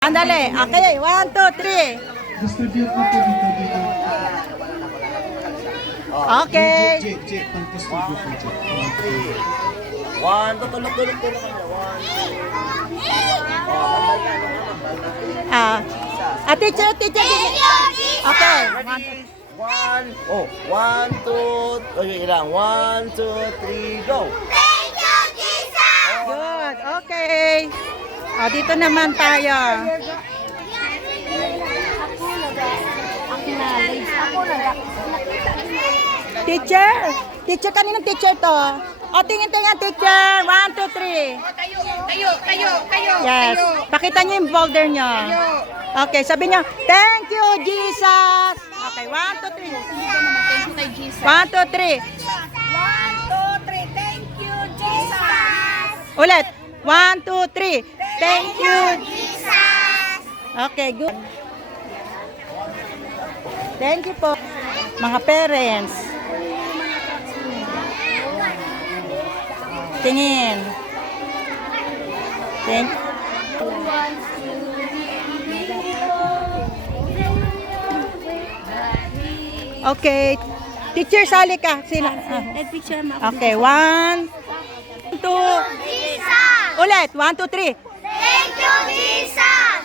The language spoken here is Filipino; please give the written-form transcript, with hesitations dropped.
Andale. Okay, 1, 2, 3. Distribute na po dito. Okay. J, pang-distribute po dyan. 1, tutulog kanya. 1, Teacher. Okay. Ready? 1, 2, okay lang. 1, 2, 3, go! Good. Okay. Dito naman tayo. Teacher, kaninong teacher to? Tingin, teacher. 1, 2, 3. Kayo. Yes. Pakita niyo yung folder niyo. Okay, sabi niyo, thank you, Jesus. Okay, 1, 2, 3. Thank you kay Jesus. 1, 2, 3. 1, 2, 3. Thank you, Jesus. Ulit. 1, 2, 3. Thank you, Jesus. Okay, good. Thank you po, mga parents. Tingin. Thank you. Okay. Teacher, sali ka. Sila. Okay, 1, 2. Ulit. 1, 2, 3. Thank you, Jesus.